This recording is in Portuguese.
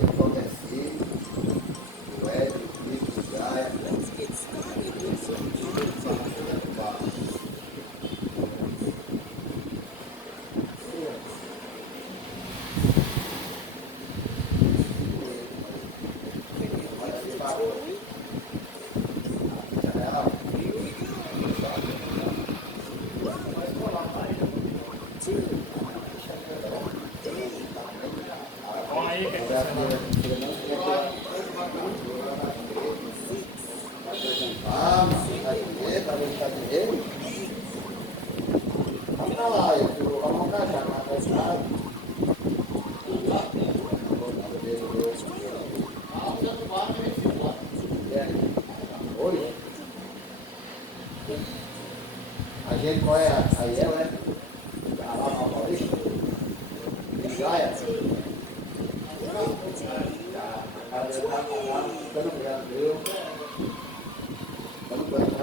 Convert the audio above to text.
Eu conheci o Hélio, o Nico, o Gaia, Olha aí, que tá sendo lá. vamos pra lá, vamos encaixar na estrada. Oi, a gente qual é a Iel, né? A lá na Paulista, de Gaia. A cara dele tá apagada, ficando grande, viu? Vamos ver.